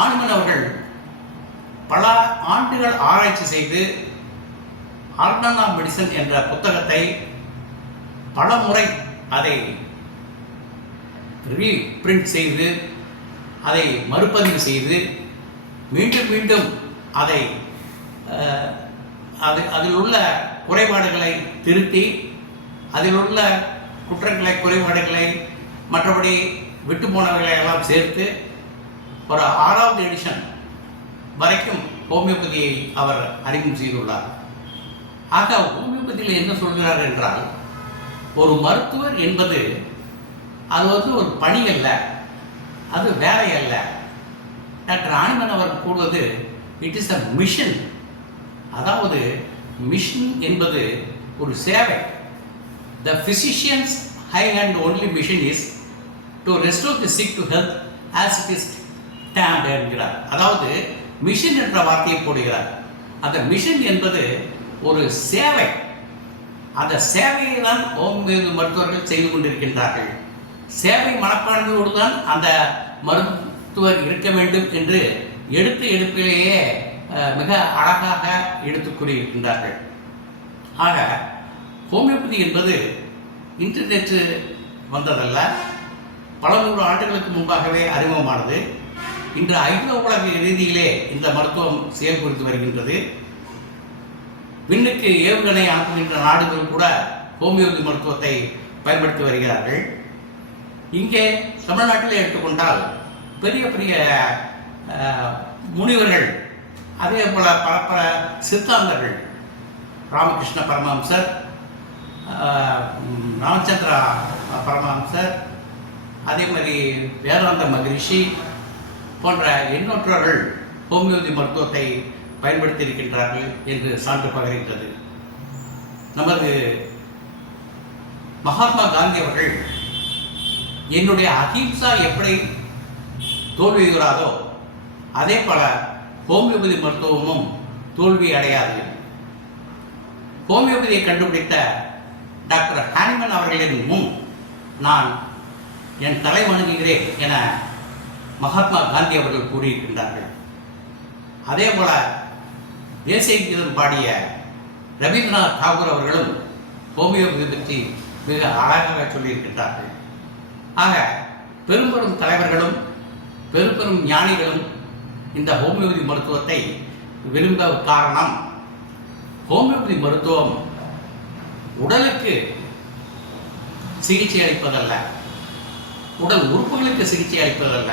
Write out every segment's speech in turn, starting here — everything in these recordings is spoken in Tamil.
ஹானிமன் அவர்கள் பல ஆண்டுகள் ஆராய்ச்சி செய்து ஆர்கன் ஆஃப் மெடிசன் என்ற புத்தகத்தை பல முறை அதை ரீபிரிண்ட் செய்து அதை மறுபதிவு செய்து மீண்டும் மீண்டும் அதை அதில் உள்ள குறைபாடுகளை திருத்தி அதில் உள்ள குற்றங்களை குறைபாடுகளை மற்றபடி விட்டு போனவர்களை எல்லாம் சேர்த்து ஒரு 6வது எடிஷன் வரைக்கும் ஹோமியோபதியை அவர் அறிமுகம் செய்துள்ளார். ஆக ஹோமியோபதியில் என்ன சொல்கிறார் என்றால், ஒரு மருத்துவர் என்பது அது ஒரு பணி அல்ல, அது வேலை அல்ல. டாக்டர் ஹானிமன் அவர் கூறுவது இட் இஸ் அ மிஷன். அதாவது மிஷன் என்பது ஒரு சேவை. த physician's high and only mission is to restore the sick to health as it is termed என்கிறார். அதாவது மிஷன் என்ற வார்த்தையை போடுகிறார். அந்த மிஷன் என்பது ஒரு சேவை. அந்த சேவையை தான் ஹோமியோபதி மருத்துவர்கள் செய்து கொண்டிருக்கின்றார்கள். சேவை மனப்பான்மையோடு தான் அந்த மருத்துவர் இருக்க வேண்டும் என்று எடுப்பிலேயே மிக அழகாக எடுத்து கூறியிருக்கின்றார்கள். ஆக ஹோமியோபதி என்பது இன்டர்நெட் வந்ததல்ல, பல 100 ஆண்டுகளுக்கு முன்பாகவே அறிமுகமானது. இன்று அகில உலக ரீதியிலே இந்த மருத்துவம் செயல்படுத்தி வருகின்றது. விண்ணுக்கு ஏவுகணை அனுப்புகின்ற நாடுகள் கூட ஹோமியோபதி மருத்துவத்தை பயன்படுத்தி வருகிறார்கள். இங்கே தமிழ்நாட்டில் எடுத்துக்கொண்டால் பெரிய பெரிய முனிவர்கள், அதே போல பல சித்தாந்தர்கள், ராமகிருஷ்ண பரமஹம்சர், ராமச்சந்திரா பரமஹம்சர், அதே மாதிரி வேதாந்த மகரிஷி போன்ற எண்ணற்றவர்கள் ஹோமியோபதி மருத்துவத்தை பயன்படுத்தி இருக்கின்றார்கள் என்று சான்று பகர்கின்றது. நமது மகாத்மா காந்தி அவர்கள் என்னுடைய அஹிம்சா எப்படி தோல்வியுறாதோ அதே போல ஹோமியோபதி மருத்துவமும் தோல்வி அடையாது. ஹோமியோபதியை கண்டுபிடித்த டாக்டர் ஹானிமன் அவர்களின் முன் நான் என் தலை வணங்குகிறேன் என மகாத்மா காந்தி அவர்கள் கூறியிருக்கின்றார்கள். அதே போல தேசிய கீதம் பாடிய ரவீந்திரநாத் தாகூர் அவர்களும் ஹோமியோபதி பற்றி மிக அழகாக சொல்லியிருக்கின்றார்கள். ஆக பெரும் தலைவர்களும் பெரும் ஞானிகளும் இந்த ஹோமியோபதி மருத்துவத்தை விரும்ப காரணம், ஹோமியோபதி மருத்துவம் உடலுக்கு சிகிச்சை அளிப்பதல்ல, உடல் உறுப்புகளுக்கு சிகிச்சை அளிப்பதல்ல,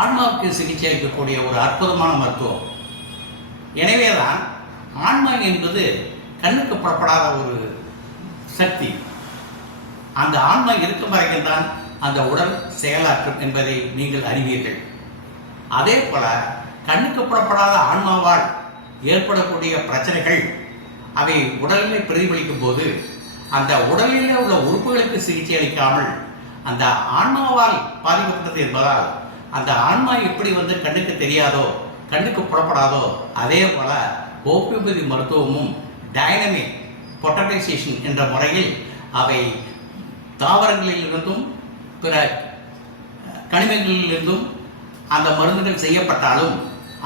ஆன்மாவுக்கு சிகிச்சை அளிக்கக்கூடிய ஒரு அற்புதமான மருத்துவம். எனவேதான் ஆன்மா என்பது கண்ணுக்கு புறப்படாத ஒரு சக்தி. அந்த ஆன்மா இருக்கும் வரைக்கும் தான் அந்த உடல் செயலாற்றும் என்பதை நீங்கள் அறிவீர்கள். அதே போல கண்ணுக்கு புறப்படாத ஆன்மாவால் ஏற்படக்கூடிய பிரச்சனைகள் அவை உடலில் பிரதிபலிக்கும் போது அந்த உடலில் உள்ள உறுப்புகளுக்கு சிகிச்சை அளிக்காமல் அந்த ஆன்மாவால் பாதிக்கப்பட்டது என்பதால் அந்த ஆன்மா எப்படி கண்ணுக்கு தெரியாதோ, கண்ணுக்கு புறப்படாதோ, அதே போல ஹோமியோபதி மருத்துவமும் டைனமிக் பொட்டனைசேஷன் என்ற முறையில் அவை தாவரங்களிலிருந்தும் பிற கனிமங்களிலிருந்தும் அந்த மருந்துகள் செய்யப்பட்டாலும்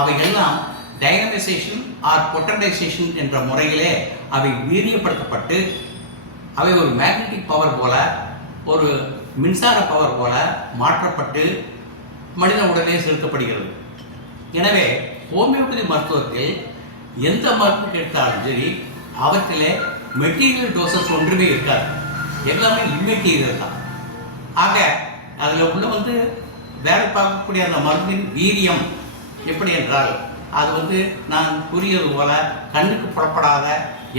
அவையெல்லாம் டைனமைசேஷன் ஆர் பொட்டனைசேஷன் என்ற முறையிலே அவை வீரியப்படுத்தப்பட்டு அவை ஒரு மேக்னெட்டிக் பவர் போல, ஒரு மின்சார பவர் போல மாற்றப்பட்டு மனித உடலே செலுத்தப்படுகிறது. எனவே ஹோமியோபதி மருத்துவத்தில் எந்த மருந்து எடுத்தாலும் சரி, அவற்றிலே மெட்டீரியல் டோசஸ் ஒன்றுமே இருக்காது, எல்லாமே இம்மெட்டீரியல் தான். ஆக அதில் உள்ள வேலை பார்க்கக்கூடிய அந்த மருந்தின் வீரியம் எப்படி என்றால், அது நான் கூறியது போல கண்ணுக்கு புறப்படாத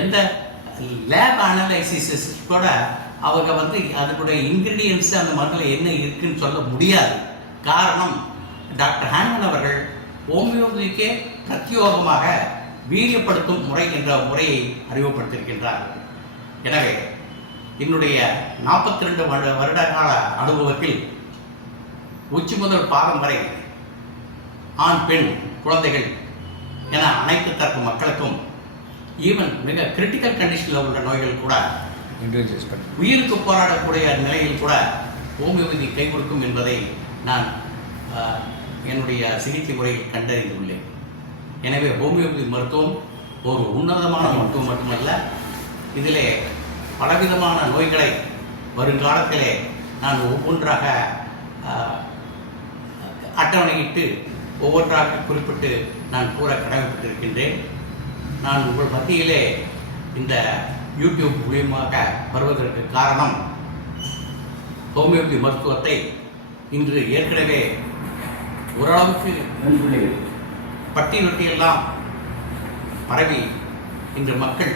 எந்த லேப் அனலைசிஸ் கூட அவங்க அதனுடைய இன்கிரீடியன்ஸ் அந்த மருந்தில் என்ன இருக்குன்னு சொல்ல முடியாது. காரணம், டாக்டர் ஹானிமன் அவர்கள் ஹோமியோபதிக்கே பிரத்யோகமாக வீரியப்படுத்தும் முறை என்ற முறையை அறிமுகப்படுத்தியிருக்கின்றார்கள். எனவே என்னுடைய 42 வருட கால அனுபவத்தில் உச்சி முதல் பாதம் வரை ஆண் பெண் குழந்தைகள் என அனைத்து தரப்பு மக்களுக்கும், ஈவன் மிக கிரிட்டிக்கல் கண்டிஷனில் உள்ள நோய்கள் கூட, உயிருக்கு போராடக்கூடிய நிலையில் கூட ஹோமியோபதி கை கொடுக்கும் என்பதை நான் என்னுடைய சிகிச்சை முறையில் கண்டறிந்துள்ளேன். எனவே ஹோமியோபதி மருத்துவம் ஒரு உன்னதமான மருத்துவம் மட்டுமல்ல, இதிலே பலவிதமான நோய்களை வருங்காலத்திலே நான் ஒவ்வொன்றாக அட்டவணையிட்டு ஒவ்வொன்றாக குறிப்பிட்டு நான் கூற கடமைப்பட்டிருக்கின்றேன். நான் உங்கள் மத்தியிலே இந்த யூடியூப் மூலியமாக வருவதற்கு காரணம், ஹோமியோபதி மருத்துவத்தை இன்று ஏற்கனவே ஓரளவுக்கு பட்டியலெல்லாம் பரவி இன்று மக்கள்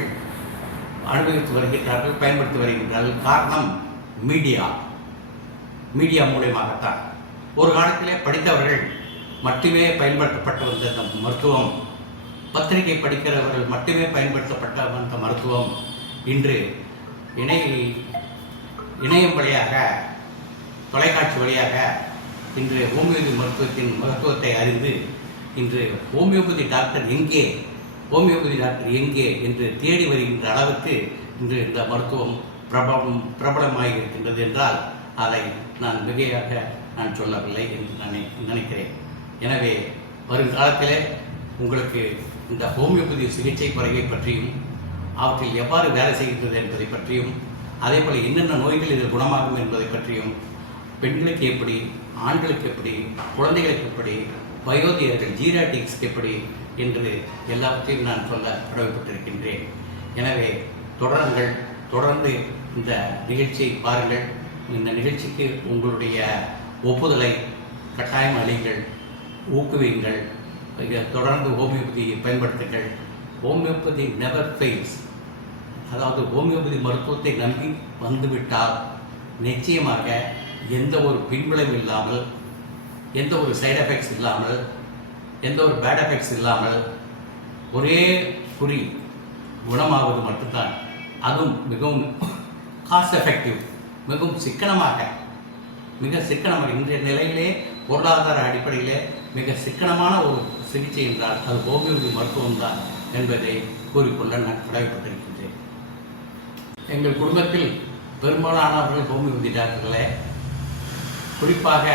அனுபவித்து வருகின்றார்கள், பயன்படுத்தி வருகின்றார்கள். காரணம் மீடியா மூலியமாகத்தான். ஒரு காலத்திலே படித்தவர்கள் மட்டுமே பயன்படுத்தப்பட்டு வந்த இந்த மருத்துவம், பத்திரிகை படிக்கிறவர்கள் மட்டுமே பயன்படுத்தப்பட்ட வந்த மருத்துவம் இன்று இணையம் வழியாக, தொலைக்காட்சி வழியாக இன்று ஹோமியோபதி மருத்துவத்தின் மருத்துவத்தை அறிந்து இன்று ஹோமியோபதி டாக்டர் எங்கே என்று தேடி வருகின்ற அளவுக்கு இன்று இந்த மருத்துவம் பிரபலமாக இருக்கின்றது என்றால் அதை நான் மிகையாக நான் சொல்லவில்லை என்று நான் நினைக்கிறேன். எனவே வருங்காலத்திலே உங்களுக்கு இந்த ஹோமியோபதி சிகிச்சை முறையை பற்றியும், அவற்றில் எவ்வாறு வேலை செய்கின்றது என்பதை பற்றியும், அதேபோல் என்னென்ன நோய்கள் இதில் குணமாகும் என்பதை பற்றியும், பெண்களுக்கு எப்படி, ஆண்களுக்கு எப்படி, குழந்தைகளுக்கு எப்படி, வயோதிகர்கள் ஜீராட்டிக்ஸ்க்கு எப்படி என்று எல்லாவற்றையும் நான் சொல்ல கடமைப்பட்டிருக்கின்றேன். எனவே தொடர்ந்து இந்த நிகழ்ச்சியை பாருங்கள். இந்த நிகழ்ச்சிக்கு உங்களுடைய ஒப்புதலை கட்டாயம் அளியுங்கள், ஊக்குவியுங்கள். தொடர்ந்து ஹோமியோபதியை பயன்படுத்துங்கள். Homeopathy never fails. அதாவது ஹோமியோபதி மருத்துவத்தை நம்பி வந்துவிட்டால் நிச்சயமாக எந்த ஒரு பின்விளைவு இல்லாமல், எந்த ஒரு சைடு எஃபெக்ட்ஸ் இல்லாமல், எந்த ஒரு பேட் எஃபெக்ட்ஸ் இல்லாமல் ஒரே குறி குணமாவது மட்டும்தான். அதுவும் மிகவும் காஸ்ட் எஃபெக்டிவ், மிக சிக்கனமாக இன்றைய நிலையிலே பொருளாதார அடிப்படையிலே மிக சிக்கனமான ஒரு சிகிச்சை என்றால் அது ஹோமியோபதி மருத்துவம் தான் என்பதை கூறிக்கொள்ள நான் கடமைப்பட்டிருக்கின்றேன். எங்கள் குடும்பத்தில் பெரும்பாலானவர்கள் ஹோமியோபதி டாக்டர்களே. குறிப்பாக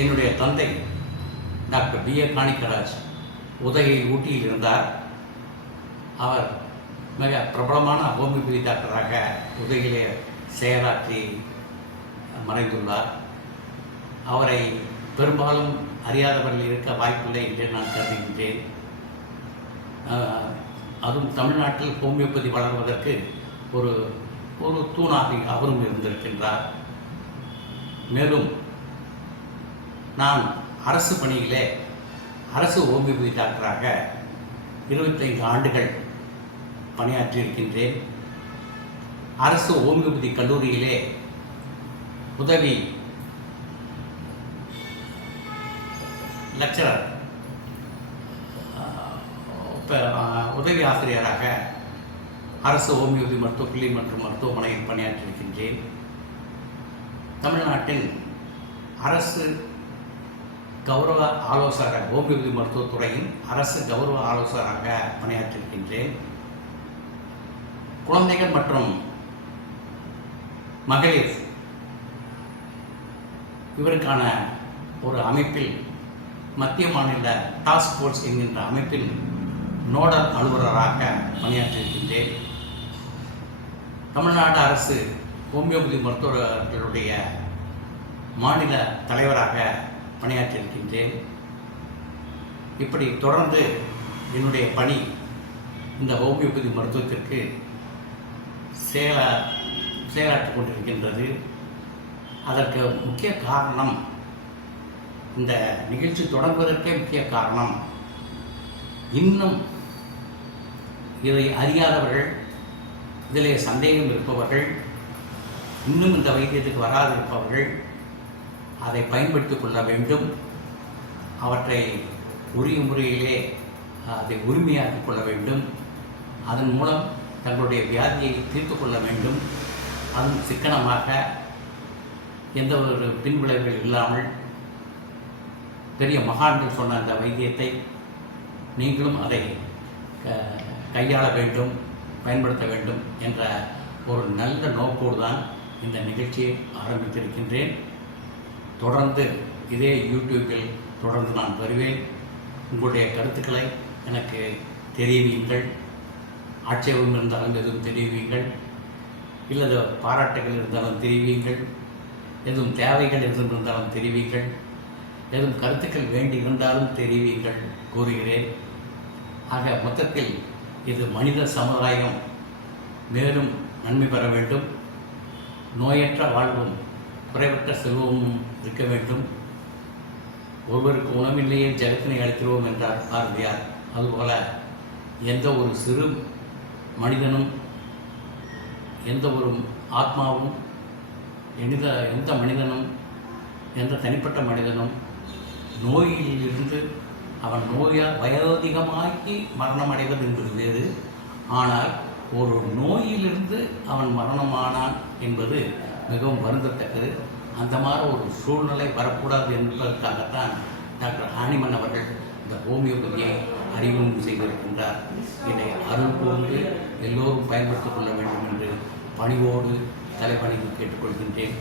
என்னுடைய தந்தை டாக்டர் B.A. காணிக்கராஜ் உதகையில் ஊட்டியில் இருந்தார். அவர் மிக பிரபலமான ஹோமியோபதி டாக்டராக உதகையிலே செயலாற்றி மறைந்துள்ளார். அவரை பெரும்பாலும் அறியாதவர்கள் இருக்க வாய்ப்பில்லை என்று நான் கருதுகின்றேன். அதுவும் தமிழ்நாட்டில் ஹோமியோபதி வளர்வதற்கு ஒரு தூணாக அவரும் இருந்திருக்கின்றார். மேலும் நான் அரசு பணியிலே அரசு ஹோமியோபதி டாக்டராக 25 ஆண்டுகள் பணியாற்றியிருக்கின்றேன். அரசு ஹோமியோபதி கல்லூரியிலே உதவி லெக்சரர், உதவி ஆசிரியராக அரசு ஹோமியோபதி மருத்துவக் பள்ளி மற்றும் மருத்துவமனையில் பணியாற்றியிருக்கின்றேன். தமிழ்நாட்டின் அரசு கௌரவ ஆலோசகர், ஹோமியோபதி மருத்துவத்துறையின் அரசு கௌரவ ஆலோசகராக பணியாற்றியிருக்கின்றேன். குழந்தைகள் மற்றும் மகளிர் இவருக்கான ஒரு அமைப்பில், மத்திய மாநில டாஸ்க் ஃபோர்ஸ் என்கின்ற அமைப்பில் நோடல் அலுவலராக பணியாற்றியிருக்கின்றேன். தமிழ்நாடு அரசு ஹோமியோபதி மருத்துவர்களுடைய மாநில தலைவராக பணியாற்றியிருக்கின்றேன். இப்படி தொடர்ந்து என்னுடைய பணி இந்த ஹோமியோபதி மருத்துவத்திற்கு செயலாற்றிக் கொண்டிருக்கின்றது. அதற்கு முக்கிய காரணம், இந்த நிகழ்ச்சி தொடங்குவதற்கே முக்கிய காரணம், இன்னும் இதை அறியாதவர்கள், இதிலே சந்தேகம் இருப்பவர்கள், இன்னும் இந்த வைத்தியத்துக்கு வராது இருப்பவர்கள் அதை பயன்படுத்திக் கொள்ள வேண்டும். அவற்றை உரிய முறையிலே அதை உரிமையாக்கிக் கொள்ள வேண்டும். அதன் மூலம் தங்களுடைய வியாதியை தீர்த்து கொள்ள வேண்டும். அதுவும் சிக்கனமாக, எந்த ஒரு பின்விளைவுகள் இல்லாமல். பெரிய மகான்கள் சொன்ன அந்த வைத்தியத்தை நீங்களும் அதை கையாள வேண்டும், பயன்படுத்த வேண்டும் என்ற ஒரு நல்ல நோக்கோடு தான் இந்த நிகழ்ச்சியை ஆரம்பித்திருக்கின்றேன். தொடர்ந்து இதே யூடியூப்பில் தொடர்ந்து நான் வருவேன். உங்களுடைய கருத்துக்களை எனக்கு தெரிவியுங்கள். ஆட்சேபம் இருந்தாலும் எதுவும் தெரிவியுங்கள், இல்லது பாராட்டுகள் இருந்தாலும் தெரிவியுங்கள், எதுவும் தேவைகள் எதுவும் இருந்தாலும் தெரிவியுங்கள், எதுவும் கருத்துக்கள் வேண்டி இருந்தாலும் தெரிவியுங்கள் கூறுகிறேன். ஆக மொத்தத்தில் இது மனித சமுதாயம் மேலும் நன்மை பெற வேண்டும், நோயற்ற வாழ்வும் குறைவற்ற செல்வமும் இருக்க வேண்டும். ஒருவருக்கு உணவில்லையே ஜகத்தினை அளிக்கிறோம் என்றார் பாரதியார். அதுபோல எந்த ஒரு சிறு மனிதனும் எந்த ஒரு ஆத்மாவும் எந்த மனிதனும் எந்த தனிப்பட்ட மனிதனும் நோயிலிருந்து அவன் வயோதிகமாக்கி மரணம் அடைவது என்பது வேறு. ஆனால் ஒரு நோயிலிருந்து அவன் மரணமானான் என்பது மிகவும் வருந்தத்தக்கது. அந்த மாதிரி ஒரு சூழ்நிலை வரக்கூடாது என்பதற்காகத்தான் டாக்டர் ஹானிமன் அவர்கள் இந்த ஹோமியோபதியை அறிமுகம் செய்திருக்கின்றார். இதை அருள் கூர்ந்து எல்லோரும் பயன்படுத்திக் கொள்ள வேண்டும் என்று பணிவோடு தலைவணிக்கு கேட்டுக்கொள்கின்றேன்.